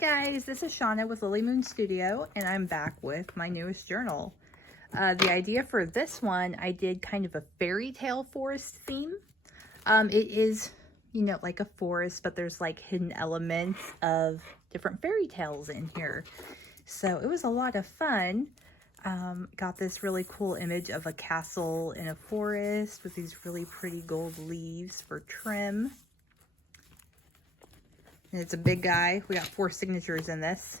guys, this is Shauna with Lily Moon Studio, and I'm back with my newest journal. The idea for this one, I did kind of a Fairytale Forest theme. It is, you know, like a forest, but there's like hidden elements of different fairy tales in here. So it was a lot of fun. Got this really cool image of a castle in a forest with these really pretty gold leaves for trim. And it's a big guy. We got 4 signatures in this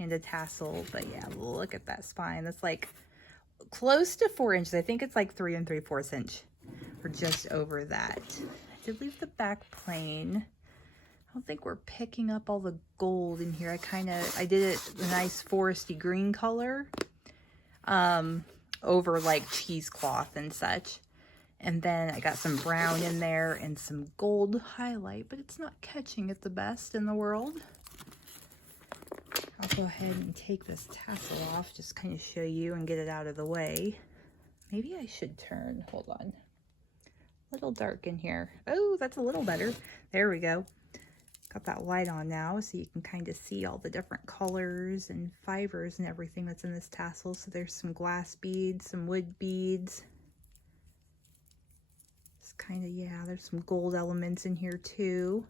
and a tassel. But yeah, look at that spine. That's like close to 4 inches. I think it's like 3 3/4 inch or just over that. I did leave the back plain. I don't think we're picking up all the gold in here. I did it a nice foresty green color over like cheesecloth and such. And then I got some brown in there and some gold highlight, but it's not catching it the best in the world. I'll go ahead and take this tassel off, just kind of show you and get it out of the way. Maybe I should turn, hold on. A little dark in here. Oh, that's a little better. There we go. Got that light on now so you can kind of see all the different colors and fibers and everything that's in this tassel. So there's some glass beads, some wood beads. Kind of, yeah, there's some gold elements in here too.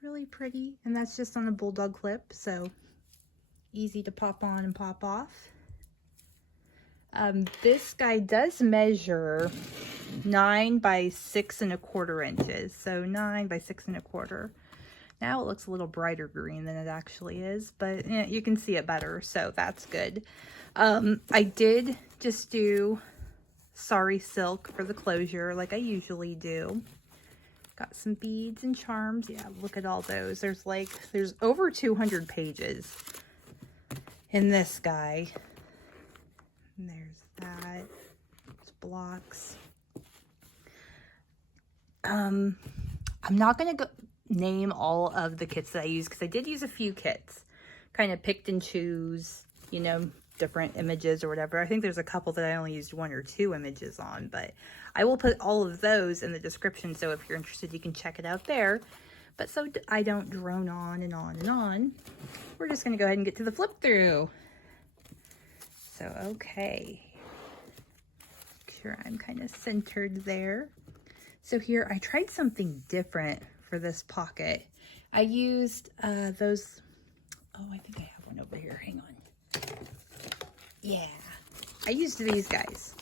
Really pretty, and that's just on a bulldog clip, so easy to pop on and pop off. This guy does measure 9 by 6 1/4 inches, so 9 by 6 1/4. Now it looks a little brighter green than it actually is, but yeah, you can see it better, so that's good. I did just do sari silk for the closure like I usually do. Got some beads and charms. Yeah, look at all those. There's over 200 pages in this guy. And there's that. There's blocks. I'm not gonna name all of the kits that I use because I did use a few kits. Kind of picked and choose, you know, different images or whatever. I think there's a couple that I only used 1 or 2 images on, but I will put all of those in the description, so if you're interested you can check it out there. But so I don't drone on and on and on, we're just going to go ahead and get to the flip through. So okay, make sure I'm kind of centered there. So here I tried something different for this pocket. I used those, oh, I think I have one over here, hang on. Yeah, I used these guys,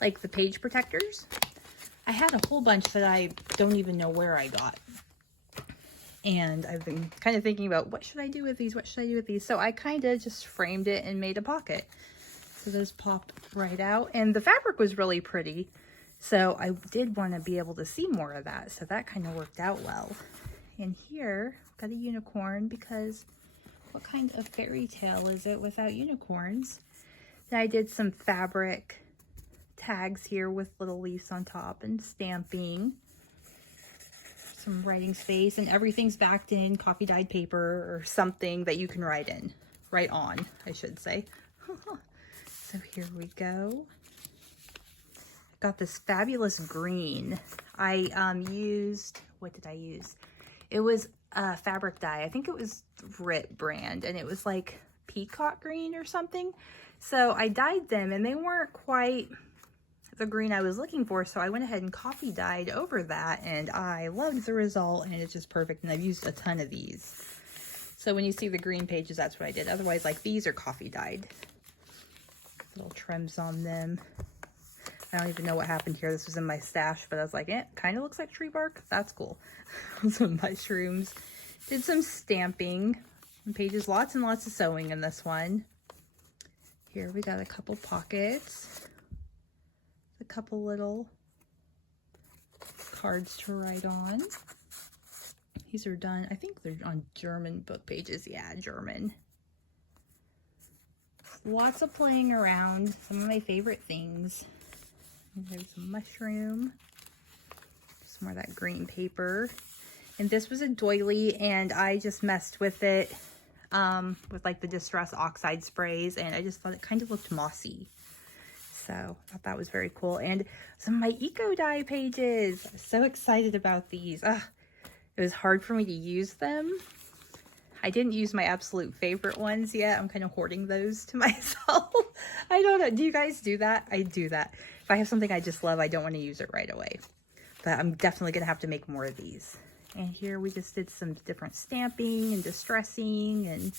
like the page protectors. I had a whole bunch that I don't even know where I got. And I've been kind of thinking about what should I do with these? What should I do with these? So I kind of just framed it and made a pocket. So those pop right out. And the fabric was really pretty. So I did want to be able to see more of that. So that kind of worked out well. And here, got a unicorn because what kind of fairy tale is it without unicorns? I did some fabric tags here with little leaves on top and stamping. Some writing space, and everything's backed in coffee dyed paper or something that you can write on, I should say. So here we go. Got this fabulous green. I used, what did I use? It was a fabric dye. I think it was Rit brand, and it was like peacock green or something. So I dyed them and they weren't quite the green I was looking for. So I went ahead and coffee dyed over that, and I loved the result, and it's just perfect. And I've used a ton of these. So when you see the green pages, that's what I did. Otherwise, like, these are coffee dyed. Little trims on them. I don't even know what happened here. This was in my stash, but I was like, it kind of looks like tree bark. That's cool. Some mushrooms. Did some stamping on pages. Lots and lots of sewing in this one. Here we got a couple pockets, a couple little cards to write on. These are done, I think they're on German book pages. Yeah, German. Lots of playing around, some of my favorite things. There's a mushroom, some more of that green paper. And this was a doily, and I just messed with it with like the Distress Oxide sprays, and I just thought it kind of looked mossy. So I thought that was very cool. And some of my eco dye pages. I'm so excited about these. It was hard for me to use them. I didn't use my absolute favorite ones yet. I'm kind of hoarding those to myself. I don't know. Do you guys do that? I do that. If I have something I just love, I don't want to use it right away. But I'm definitely going to have to make more of these. And here we just did some different stamping and distressing and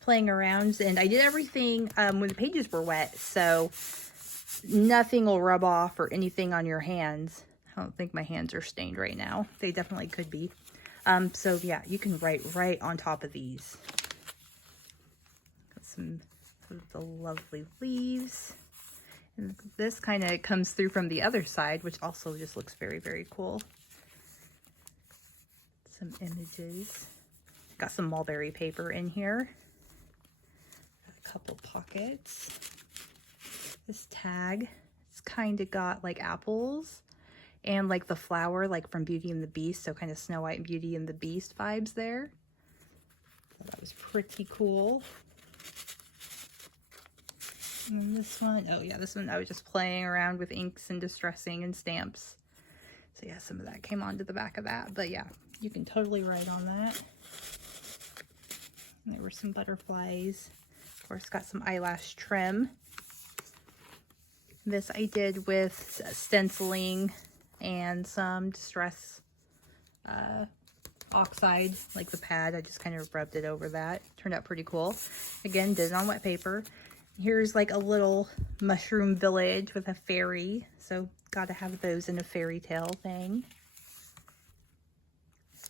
playing around. And I did everything when the pages were wet, so nothing will rub off or anything on your hands. I don't think my hands are stained right now. They definitely could be. So yeah, you can write right on top of these. Got some of the lovely leaves. And this kind of comes through from the other side, which also just looks very, very cool. Some images. Got some mulberry paper in here. Got a couple pockets. This tag, it's kind of got like apples and like the flower, like from Beauty and the Beast, so kind of Snow White and Beauty and the Beast vibes there. So that was pretty cool. And this one, oh yeah, this one I was just playing around with inks and distressing and stamps. So yeah, some of that came onto the back of that, but yeah, you can totally write on that. And there were some butterflies. Of course, got some eyelash trim. This I did with stenciling and some distress oxide, like the pad. I just kind of rubbed it over that. Turned out pretty cool. Again, did it on wet paper. Here's like a little mushroom village with a fairy. So gotta have those in a fairy tale thing.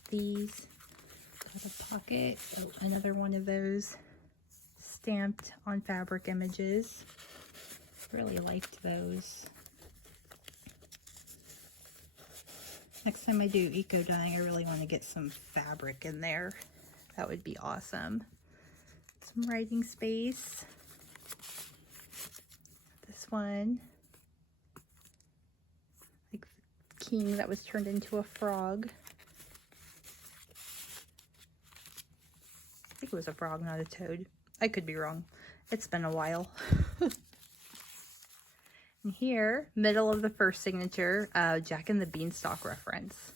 These, got a pocket. Oh, another one of those stamped on fabric images. Really liked those. Next time I do eco dyeing, I really want to get some fabric in there. That would be awesome. Some writing space. This one, like the king that was turned into a frog. I think it was a frog, not a toad. I could be wrong. It's been a while. And here, middle of the first signature, Jack and the Beanstalk reference.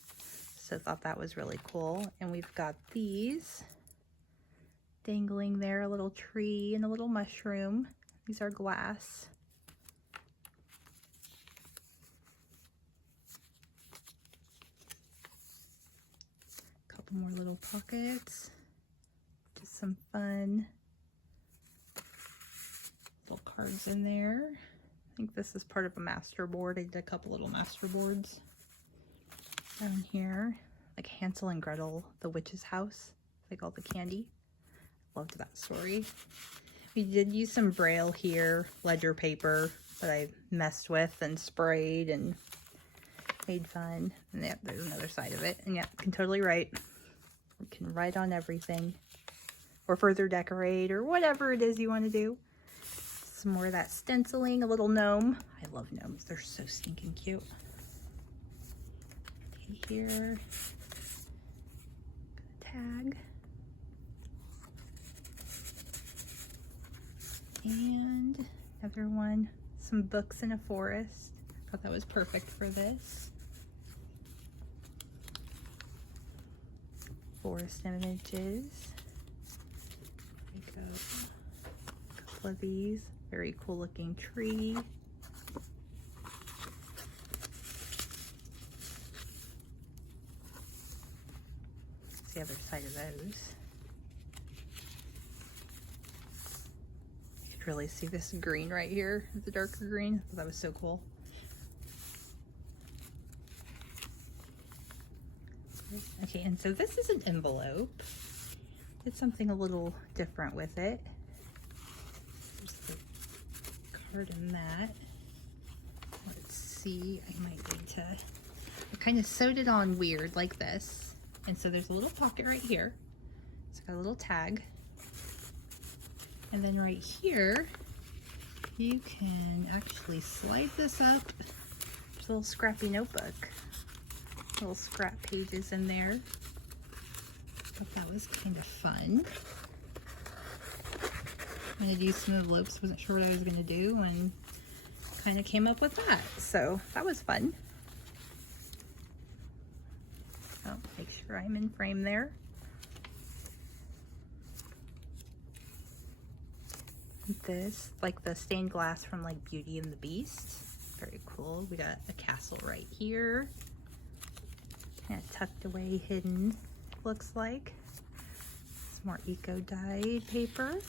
So I thought that was really cool. And we've got these dangling there, a little tree and a little mushroom. These are glass. Couple more little pockets. Just some fun little cards in there. I think this is part of a master board. I did a couple little master boards down here, like Hansel and Gretel, the witch's house, like all the candy. Loved that story. We did use some braille here, ledger paper that I messed with and sprayed and made fun. And yeah, there's another side of it. And yeah, you can totally write. You can write on everything or further decorate or whatever it is you want to do. Some more of that stenciling, a little gnome. I love gnomes. They're so stinking cute. Okay, here. Tag. And another one. Some books in a forest. Thought that was perfect for this. Forest images. There we go. A couple of these. Very cool looking tree. That's the other side of those. You could really see this green right here, the darker green. That was so cool. Okay, and so this is an envelope. Did something a little different with it. In that. Let's see, I might need to, I kind of sewed it on weird like this. And so there's a little pocket right here. It's got a little tag. And then right here, you can actually slide this up. There's a little scrappy notebook. Little scrap pages in there. Thought that was kind of fun. I'm going to do some envelopes, wasn't sure what I was going to do, and kind of came up with that. So that was fun. Oh, make sure I'm in frame there. This, like the stained glass from like Beauty and the Beast. Very cool. We got a castle right here. Kind of tucked away, hidden, looks like. Some more eco-dyed paper.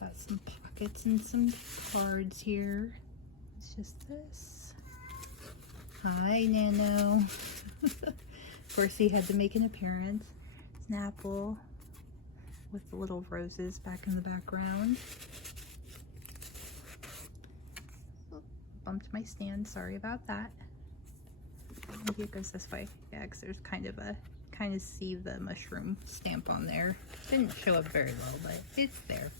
Got some pockets and some cards here. It's just this. Hi, Nano. Of course, he had to make an appearance. It's an apple with the little roses back in the background. Oh, bumped my stand, sorry about that. Maybe it goes this way. Yeah, because there's kind of see the mushroom stamp on there. Didn't show up very well, but it's there.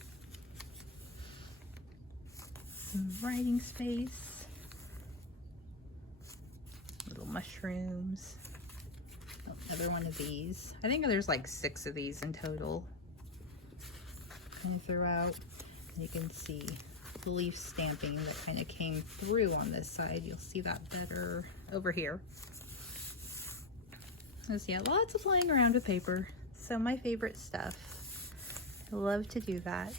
Some writing space. Little mushrooms. Oh, another one of these. I think there's like 6 of these in total. Kind of throughout. And you can see the leaf stamping that kind of came through on this side. You'll see that better over here. So yeah, lots of playing around with paper. So my favorite stuff. I love to do that.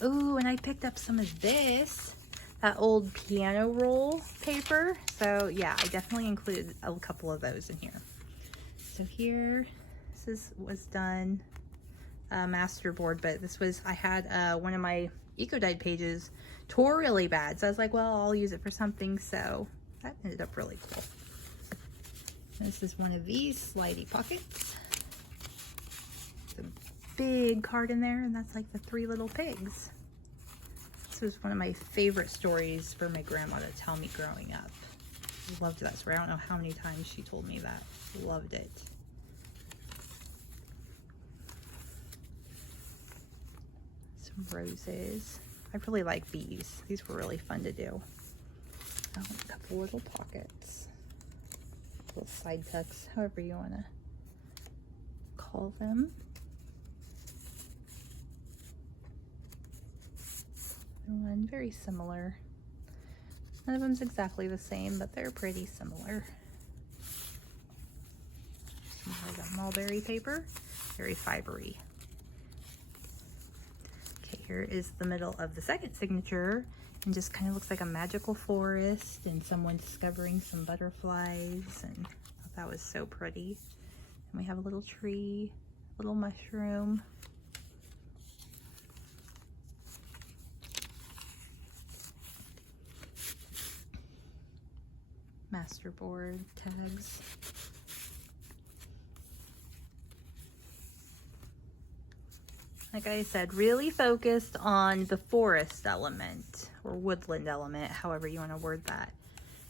Oh, and I picked up some of this, that old piano roll paper. So yeah, I definitely included a couple of those in here. So here, this was done masterboard, but this was, I had one of my eco-dyed pages tore really bad. So I was like, well, I'll use it for something. So that ended up really cool. This is one of these slidey pockets. There's a big card in there, and that's like the 3 little pigs. This was one of my favorite stories for my grandma to tell me growing up. Loved that story. I don't know how many times she told me that. Loved it. Some roses. I really like these. These were really fun to do. Oh, a couple little pockets. Little side tucks, however you want to call them. One very similar. None of them's exactly the same, but they're pretty similar. Some more of that mulberry paper, very fibery. Okay, here is the middle of the second signature, and just kind of looks like a magical forest and someone discovering some butterflies, and I thought that was so pretty. And we have a little tree, little mushroom. Masterboard tags. Like I said, really focused on the forest element or woodland element, however you want to word that,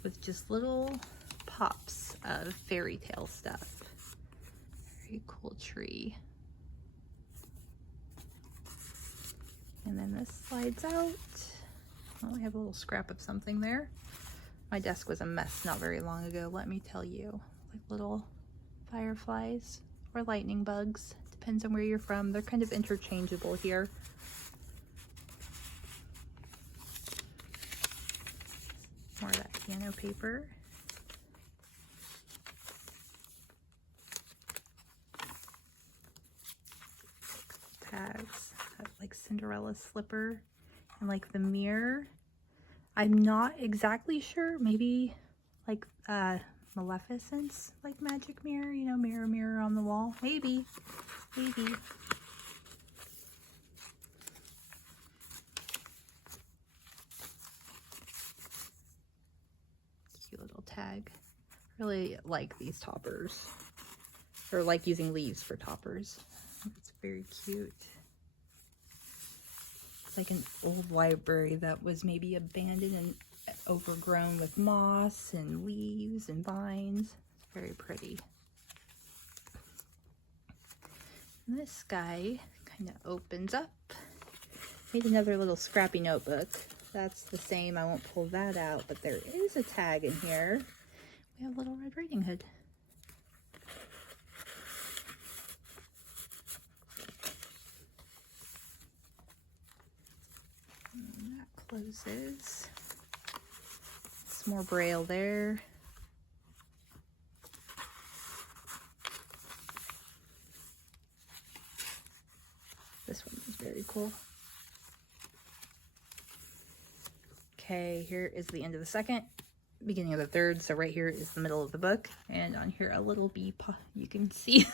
with just little pops of fairy tale stuff. Very cool tree. And then this slides out. Oh, we have a little scrap of something there. My desk was a mess not very long ago, let me tell you. Like little fireflies or lightning bugs. Depends on where you're from. They're kind of interchangeable here. More of that piano paper. Tags. Like Cinderella slipper. And like the mirror. I'm not exactly sure. Maybe like Maleficent's like magic mirror, you know, mirror, mirror on the wall. Maybe. Maybe. Cute little tag. Really like these toppers. Or like using leaves for toppers. It's very cute. It's like an old library that was maybe abandoned and overgrown with moss and leaves and vines. It's very pretty. And this guy kind of opens up. Made another little scrappy notebook. That's the same. I won't pull that out, but there is a tag in here. We have Little Red Riding Hood. And that closes. Some more braille there. cool. Okay, here is the end of the second, beginning of the third. So right here is the middle of the book. And on here, a little bee you can see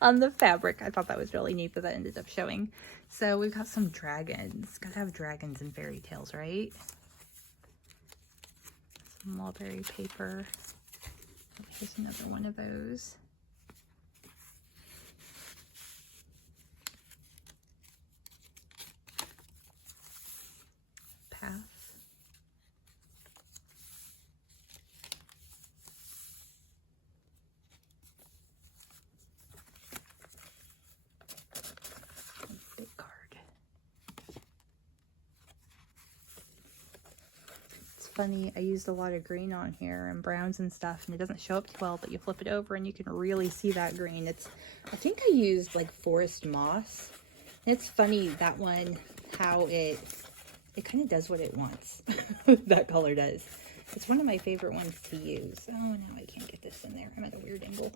on the fabric. I thought that was really neat that ended up showing. So we've got some dragons. Gotta have dragons in fairy tales, right? Some mulberry paper. Oh, here's another one of those. Path. Big card. It's funny, I used a lot of green on here and browns and stuff, and it doesn't show up too well, but you flip it over and you can really see that green. I think I used like forest moss. And it's funny, that one, how it kind of does what it wants. That color does. It's one of my favorite ones to use. Oh, now I can't get this in there. I'm at a weird angle.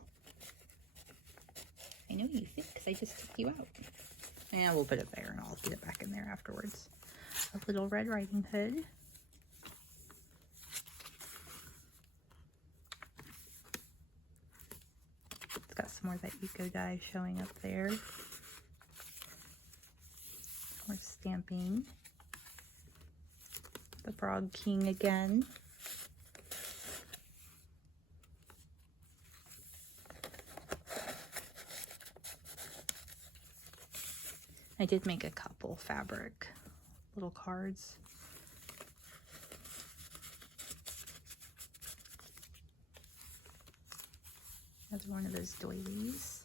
I know you think, because I just took you out. And we'll put it there, and I'll put it back in there afterwards. A little Red Riding Hood. It's got some more of that eco dye showing up there. More stamping. The Frog King again. I did make a couple fabric little cards. Another one of those doilies.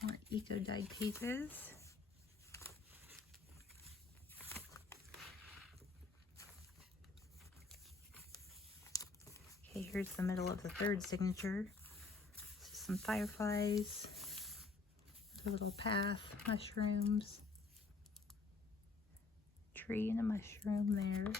Some more eco dyed pages. Okay, here's the middle of the third signature. Some fireflies, a little path, mushrooms, tree and a mushroom there.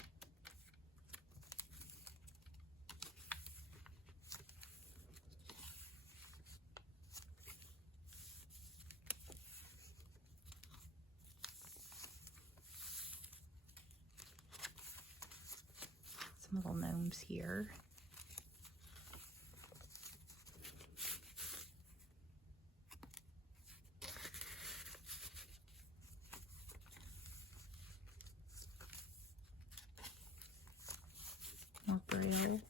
Some little gnomes here. More braille.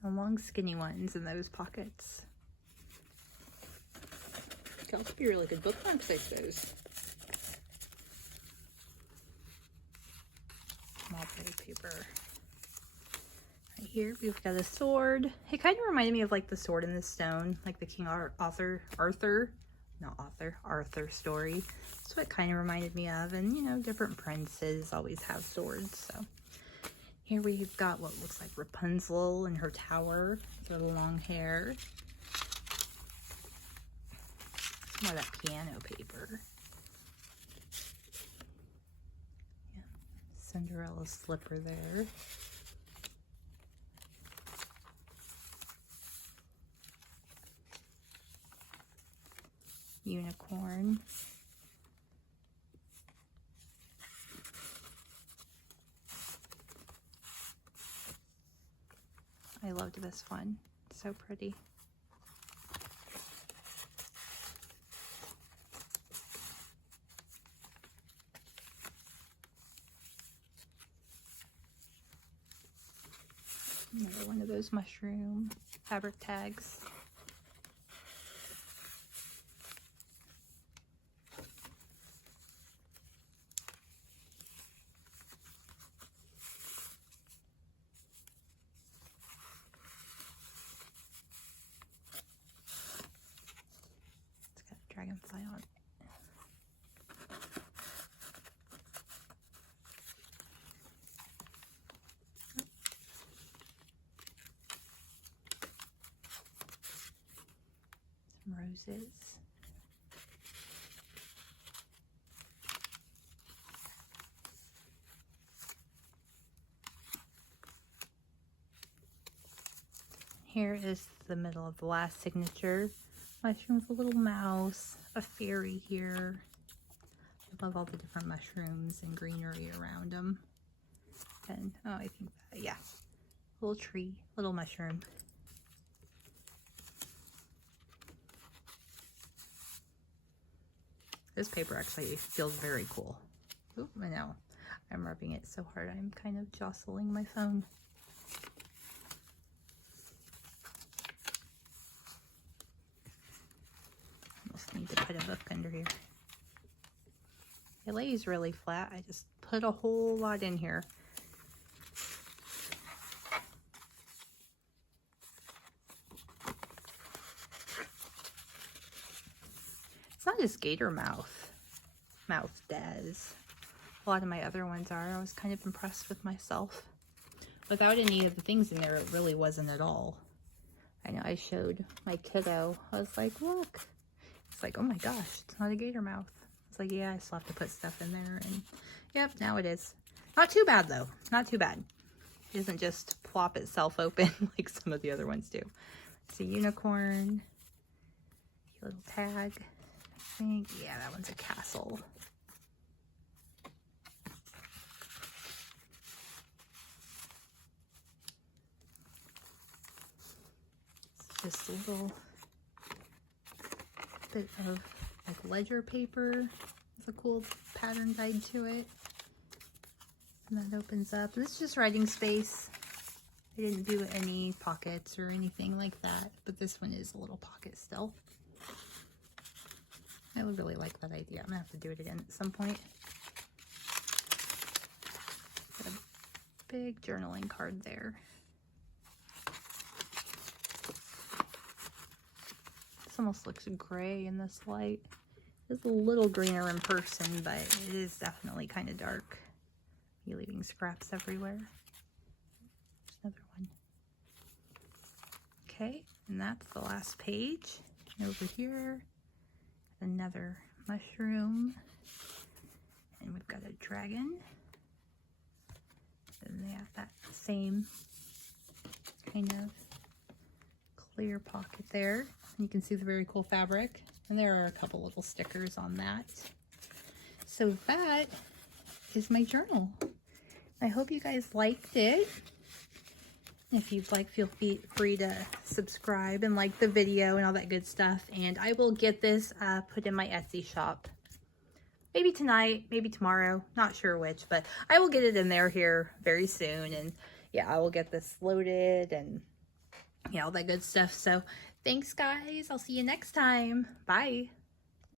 The long skinny ones in those pockets. Could also be really good bookmarks, I suppose. Mulberry paper. Right here we've got a sword. It kind of reminded me of like the Sword in the Stone, like the Arthur story. That's what it kind of reminded me of. And you know, different princes always have swords, so. Here we've got what looks like Rapunzel in her tower with her long hair. Some more of that piano paper. Yeah. Cinderella's slipper there. Unicorn. I loved this one. So pretty. Another one of those mushroom fabric tags. roses. Here is the middle of the last signature. Mushroom with a little mouse, a fairy here. I love all the different mushrooms and greenery around them. And, oh, I think, yeah, little tree, little mushroom. This paper actually feels very cool. Oop, I know. I'm rubbing it so hard, I'm kind of jostling my phone. Almost need to put a book under here. It lays really flat. I just put a whole lot in here. It's not as gator mouthed as a lot of my other ones are. I was kind of impressed with myself. Without any of the things in there, it really wasn't at all. I know I showed my kiddo. I was like, look. It's like, oh my gosh, it's not a gator mouth. It's like, yeah, I still have to put stuff in there. And yep, now it is. Not too bad though. Not too bad. It doesn't just plop itself open like some of the other ones do. It's a unicorn. A little tag. I think, yeah, that one's a castle. It's just a little bit of like ledger paper. It's a cool pattern guide to it. And that opens up. This is just writing space. I didn't do any pockets or anything like that, but this one is a little pocket still. I would really like that idea. I'm gonna have to do it again at some point. Got a big journaling card there. This almost looks gray in this light. It's a little greener in person, but it is definitely kind of dark. You're leaving scraps everywhere. There's another one. Okay, and that's the last page. And over here, another mushroom. And we've got a dragon. And they have that same kind of clear pocket there. And you can see the very cool fabric. And there are a couple little stickers on that. So that is my journal. I hope you guys liked it. If you'd like, feel free to subscribe and like the video and all that good stuff. And I will get this put in my Etsy shop. Maybe tonight, maybe tomorrow, not sure which, but I will get it in there here very soon. And yeah, I will get this loaded and yeah, all that good stuff. So thanks guys. I'll see you next time. Bye.